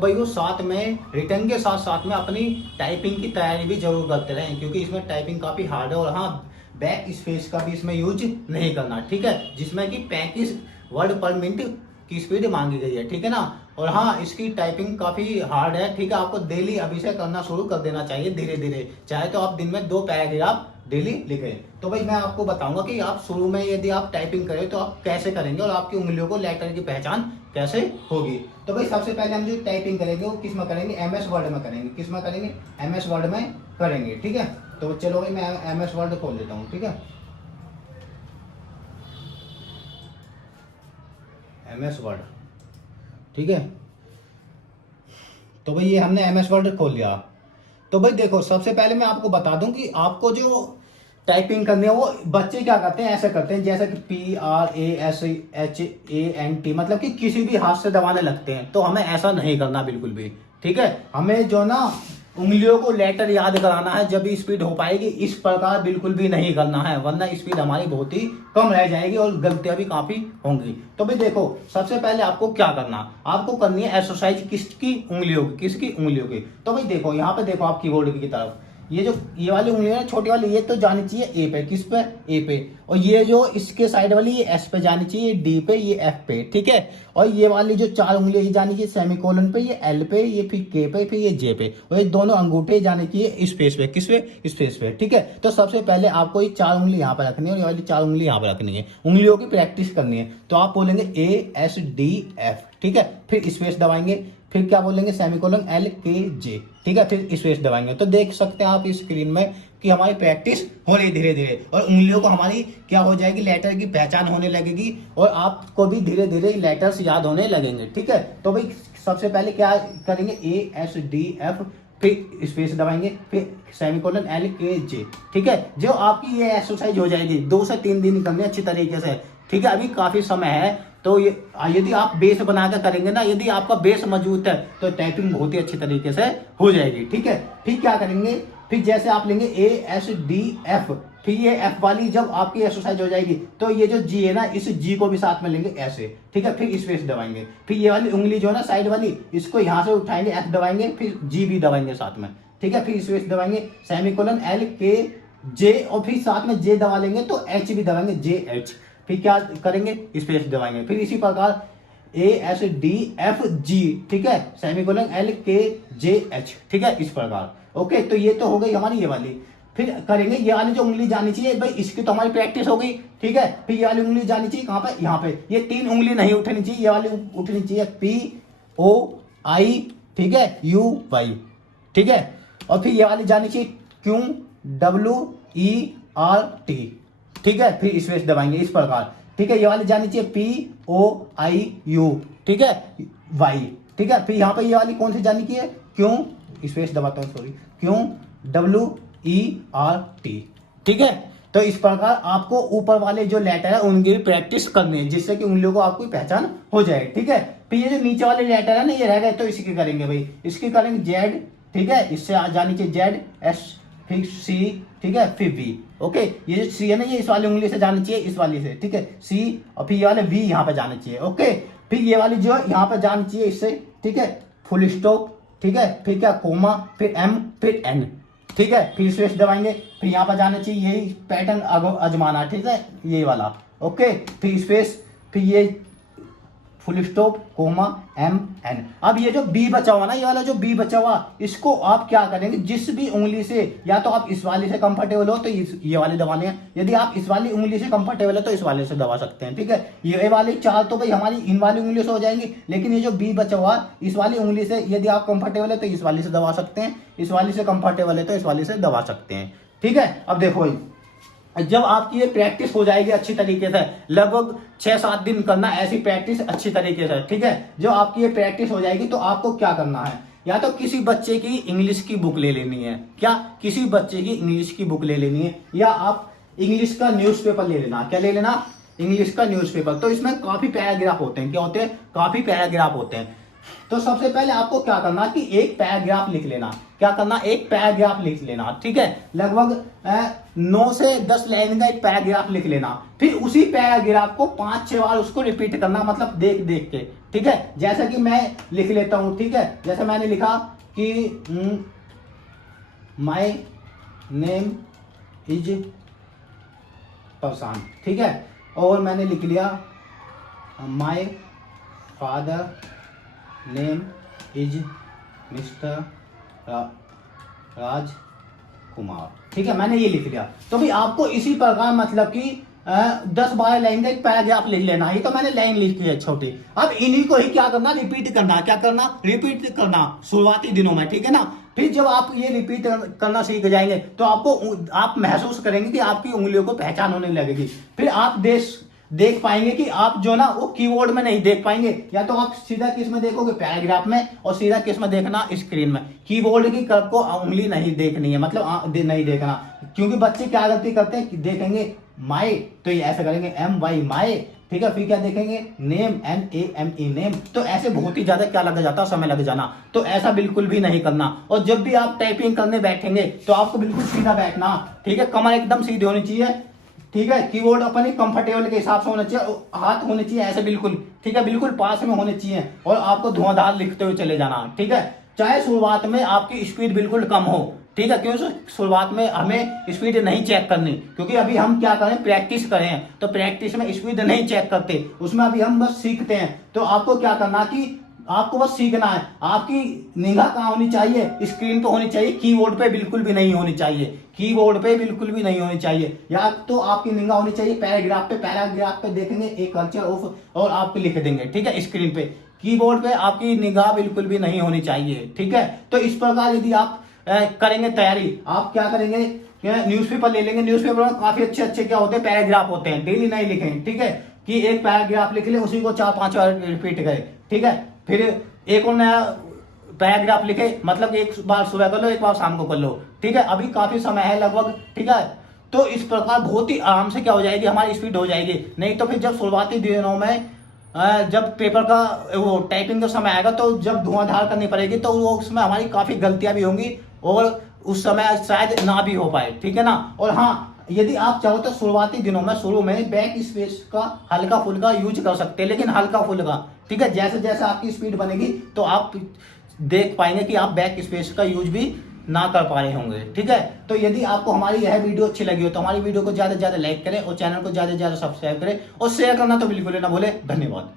भाई वो साथ में रिटर्न के साथ साथ में अपनी टाइपिंग की तैयारी भी जरूर करते रहें, क्योंकि इसमें टाइपिंग काफ़ी हार्ड है। और हाँ, बैक स्पेस का भी इसमें यूज नहीं करना, ठीक है, जिसमें कि 35 वर्ड पर मिनट की स्पीड मांगी गई है, ठीक है ना। और हाँ, इसकी टाइपिंग काफ़ी हार्ड है, ठीक है। आपको डेली अभी से करना शुरू कर देना चाहिए धीरे धीरे, चाहे तो आप दिन में 2 पैराग्राफ डेली लिखें। तो भाई मैं आपको बताऊंगा कि आप शुरू में यदि आप टाइपिंग करें तो आप कैसे करेंगे और आपकी उंगलियों को लेटर की पहचान कैसे होगी। तो भाई सबसे पहले हम जो टाइपिंग करेंगे वो किस में करेंगे, एमएस वर्ड में करेंगे। किस में करेंगे, एमएस वर्ड में करेंगे, ठीक है। तो चलो भाई मैं एमएस वर्ड खोल लेता हूँ, ठीक है। एमएस वर्ड, ठीक है। तो भाई ये हमने एमएस वर्ड खोल लिया। तो भाई देखो, सबसे पहले मैं आपको बता दूं कि आपको जो टाइपिंग करनी है वो बच्चे क्या करते हैं, ऐसे करते हैं जैसे कि PRASHANT, मतलब कि किसी भी हाथ से दबाने लगते हैं। तो हमें ऐसा नहीं करना बिल्कुल भी, ठीक है। हमें जो ना उंगलियों को लेटर याद कराना है, जब भी स्पीड हो पाएगी। इस प्रकार बिल्कुल भी नहीं करना है, वरना स्पीड हमारी बहुत ही कम रह जाएगी और गलतियां भी काफी होंगी। तो भाई देखो, सबसे पहले आपको क्या करना, आपको करनी है एक्सरसाइज किसकी, उंगलियों की। किसकी, उंगलियों की। तो भाई देखो, यहाँ पे देखो आप कीबोर्ड की तरफ, ये वाली उंगली है छोटी वाली, ये तो जानी चाहिए ए पे। किस पे, ए पे। और ये जो इसके साइड वाली, ये एस पे जानी चाहिए, डी पे, ये एफ पे, ठीक है। और ये वाली जो 4 उंगलियां ये जानी चाहिए सेमीकोलन पे, ये एल पे, ये फिर के पे, फिर ये जे पे। और ये दोनों अंगूठे जाने चाहिए स्पेस पे। किस पे, स्पेस पे, ठीक है। तो सबसे पहले आपको ये 4 उंगली यहाँ पर रखनी है और ये वाली 4 उंगली यहाँ पर रखनी है, उंगलियों की प्रैक्टिस करनी है। तो आप बोलेंगे ASDF, ठीक है। फिर स्पेस दबाएंगे, फिर क्या बोलेंगे, सेमीकोलन LKJ, ठीक है। फिर स्पेस दबाएंगे। तो देख सकते हैं आप इस स्क्रीन में कि हमारी प्रैक्टिस हो रही धीरे धीरे, और उंगलियों को हमारी क्या हो जाएगी, लेटर की पहचान होने लगेगी, और आपको भी धीरे धीरे लेटर्स याद होने लगेंगे, ठीक है। तो भाई सबसे पहले क्या करेंगे, ASDF, फिर स्पेस दबाएंगे, फिर सेमीकोलन LKJ, ठीक है। जो आपकी ये एक्सरसाइज हो जाएगी 2 से 3 दिन करनी अच्छी तरीके से, ठीक है। अभी काफी समय है, तो ये यदि आप बेस बनाकर करेंगे ना, यदि आपका बेस मजबूत है तो टाइपिंग बहुत ही अच्छी तरीके से हो जाएगी, ठीक है। फिर क्या करेंगे, फिर जैसे आप लेंगे ASDF, फिर ये F वाली जब आपकी एक्सरसाइज हो जाएगी तो ये जो G है ना, इस G को भी साथ में लेंगे ऐसे, ठीक है। फिर स्पेस दबाएंगे, फिर ये वाली उंगली जो है ना साइड वाली, इसको यहाँ से उठाएंगे, F दबाएंगे, फिर G भी दबाएंगे साथ में, ठीक है। फिर स्पेस दबाएंगे, सेमीकोलन LKJ, और फिर साथ में J दबा लेंगे तो H भी दबाएंगे, JH। फिर क्या करेंगे, स्पेस दबाएंगे। फिर इसी प्रकार ASDFG, ठीक है, सेमीकोलन LKJH, ठीक है, इस प्रकार। ओके, तो ये तो हो गई हमारी ये वाली। फिर करेंगे ये वाली जो उंगली जानी चाहिए भाई, इसकी तो हमारी प्रैक्टिस हो गई, ठीक है। फिर ये वाली उंगली जानी चाहिए कहाँ पे, यहाँ पे। ये 3 उंगली नहीं उठनी चाहिए, ये वाली उठनी चाहिए POI, ठीक है, UY, ठीक है। और फिर ये वाली जानी चाहिए QWERT, ठीक है। फिर स्पेस दबाएंगे इस प्रकार, ठीक है। ये वाली जानी चाहिए POIU, ठीक है, Y, ठीक है। फिर यहाँ पे ये वाली कौन सी जानी चाहिए, क्यों, स्पेस दबाता हूँ, सॉरी, QWERT, ठीक है। तो इस प्रकार आपको ऊपर वाले जो लेटर है उनकी प्रैक्टिस करनी है, जिससे कि उंगलियों को आपकी पहचान हो जाए, ठीक है। फिर ये जो नीचे वाले लेटर है ना, ये रह गए, तो इसकी करेंगे भाई, इसकी करेंगे Z, ठीक है। इससे जानी चाहिए ZS, फिर C, ठीक है, फिर V। ओके, ये जो C है ना, ये इस वाली उंगली से जानी चाहिए, इस वाली से, ठीक है, C। और फिर ये वाले V यहाँ पे जाने चाहिए। ओके, फिर ये वाली जो यहाँ पे जानी चाहिए इससे, ठीक है, फुल स्टॉप, ठीक है। फिर क्या, कोमा, फिर M, फिर N, ठीक है। फिर स्पेस दबाएंगे, फिर यहाँ पर जाना चाहिए, यही पैटर्न आजमाना, ठीक है, ये वाला। ओके, फिर स्पेस, फिर ये फुल स्टॉप, कोमा, MN। अब ये जो B बचा हुआ ना, ये वाला जो B बचा हुआ, इसको आप क्या करेंगे, जिस भी उंगली से, या तो आप इस वाली से कंफर्टेबल हो तो ये वाली दबाने हैं, यदि आप इस वाली उंगली से कंफर्टेबल है तो इस वाले से दबा सकते हैं, ठीक है। ये वाली 4 तो भाई हमारी इन वाली उंगली से हो जाएंगी, लेकिन ये जो B बचा हुआ इस वाली उंगली से, यदि आप कंफर्टेबल है तो इस वाली से दबा सकते हैं, इस वाली से कंफर्टेबल है तो इस वाली से दबा सकते हैं, ठीक है। अब देखो, जब आपकी ये प्रैक्टिस हो जाएगी अच्छी तरीके से, लगभग 6-7 दिन करना ऐसी प्रैक्टिस अच्छी तरीके से, ठीक है। जो आपकी ये प्रैक्टिस हो जाएगी तो आपको क्या करना है, या तो किसी बच्चे की इंग्लिश की बुक ले लेनी है, क्या, किसी बच्चे की इंग्लिश की बुक ले लेनी है, या आप इंग्लिश का न्यूज़पेपर ले लेना। क्या ले लेना, इंग्लिश का न्यूज़पेपर। तो इसमें काफी पैराग्राफ होते हैं, क्या होते हैं, काफी पैराग्राफ होते हैं। तो सबसे पहले आपको क्या करना कि एक पैराग्राफ लिख लेना। क्या करना, एक पैराग्राफ लिख लेना, ठीक है। लगभग 9 से 10 लाइन का एक पैराग्राफ लिख लेना। फिर उसी पैराग्राफ को 5-6 बार उसको रिपीट करना, मतलब देख देख के, ठीक है, जैसा कि मैं लिख लेता हूं, ठीक है, जैसे मैंने लिखा कि माय नेम इज प्रशांत, ठीक है, और मैंने लिख लिया my father name is mister Rajkumar, ठीक है, मैंने ये लिख लिया। तो भी आपको इसी प्रकार मतलब कि 10-12 लाइन का एक पैराग्राफ लिख लेना है। तो मैंने लाइन लिखी है छोटी। अब इन्हीं को ही क्या करना, रिपीट करना, क्या करना, रिपीट करना शुरुआती दिनों में, ठीक है ना। फिर जब आप ये रिपीट करना सीख जाएंगे तो आप महसूस करेंगे कि आपकी उंगलियों को पहचान होने लगेगी। फिर आप देख पाएंगे कि आप जो ना वो कीबोर्ड में नहीं देख पाएंगे, या तो आप सीधा किस में देखोगे, पैराग्राफ में, और सीधा किस में देखना, स्क्रीन में। कीबोर्ड की कप को उंगली नहीं देखनी है, मतलब नहीं देखना, क्योंकि बच्चे क्या गलती करते हैं कि देखेंगे माई तो ये ऐसा करेंगे MY माई, ठीक है, फिर क्या देखेंगे नेम NAME नेम, तो ऐसे बहुत ही ज्यादा क्या लग जाता है, समय लग जाना। तो ऐसा बिल्कुल भी नहीं करना। और जब भी आप टाइपिंग करने बैठेंगे तो आपको बिल्कुल सीधा बैठना, ठीक है, कमर एकदम सीधी होनी चाहिए, ठीक है, कीबोर्ड अपनी कंफर्टेबल के हिसाब से होना चाहिए, हाथ होने चाहिए ऐसे बिल्कुल, ठीक है, बिल्कुल पास में होने चाहिए, और आपको धुआंधार लिखते हुए चले जाना, ठीक है। चाहे शुरुआत में आपकी स्पीड बिल्कुल कम हो, ठीक है, क्योंकि शुरुआत में हमें स्पीड नहीं चेक करनी, क्योंकि अभी हम क्या करें, प्रैक्टिस करें, तो प्रैक्टिस में स्पीड नहीं चेक करते, उसमें अभी हम बस सीखते हैं। तो आपको क्या करना कि आपको बस सीखना है। आपकी निगाह कहाँ होनी चाहिए, स्क्रीन पे होनी चाहिए, कीबोर्ड पे बिल्कुल भी नहीं होनी चाहिए, कीबोर्ड पे बिल्कुल भी नहीं होनी चाहिए। या तो आपकी निगाह होनी चाहिए पैराग्राफ पे, पैराग्राफ पे देखेंगे एक कल्चर ऑफ और आप लिख देंगे, ठीक है, स्क्रीन पे। कीबोर्ड पे आपकी निगाह बिल्कुल भी नहीं होनी चाहिए, ठीक है। तो इस प्रकार यदि आप करेंगे तैयारी, आप क्या करेंगे, न्यूज़पेपर ले लेंगे, न्यूज़पेपर में काफी अच्छे अच्छे क्या होते हैं, पैराग्राफ होते हैं, डेली नहीं लिखेंगे, ठीक है, कि एक पैराग्राफ लिख ले, उसी को 4-5 बार रिपीट करें, ठीक है, फिर एक और नया पैराग्राफ लिखे, मतलब एक बार सुबह कर लो, एक बार शाम को कर लो, ठीक है, अभी काफी समय है लगभग, ठीक है। तो इस प्रकार बहुत ही आराम से क्या हो जाएगी, हमारी स्पीड हो जाएगी। नहीं तो फिर जब शुरुआती दिनों में जब पेपर का वो टाइपिंग का समय आएगा, तो जब धुआंधार करनी पड़ेगी, तो वो उसमें हमारी काफी गलतियां भी होंगी, और उस समय शायद ना भी हो पाए, ठीक है ना। और हाँ, यदि आप चाहो तो शुरुआती दिनों में शुरू में बैक स्पेस का हल्का फुल्का यूज कर सकते हैं, लेकिन हल्का फुल्का, ठीक है। जैसे जैसे आपकी स्पीड बनेगी तो आप देख पाएंगे कि आप बैक स्पेस का यूज भी ना कर पा रहे होंगे, ठीक है। तो यदि आपको हमारी यह वीडियो अच्छी लगी हो तो हमारी वीडियो को ज्यादा से ज्यादा लाइक करें, और चैनल को ज्यादा से ज्यादा सब्सक्राइब करें, और शेयर करना तो बिल्कुल ना भूलें। धन्यवाद।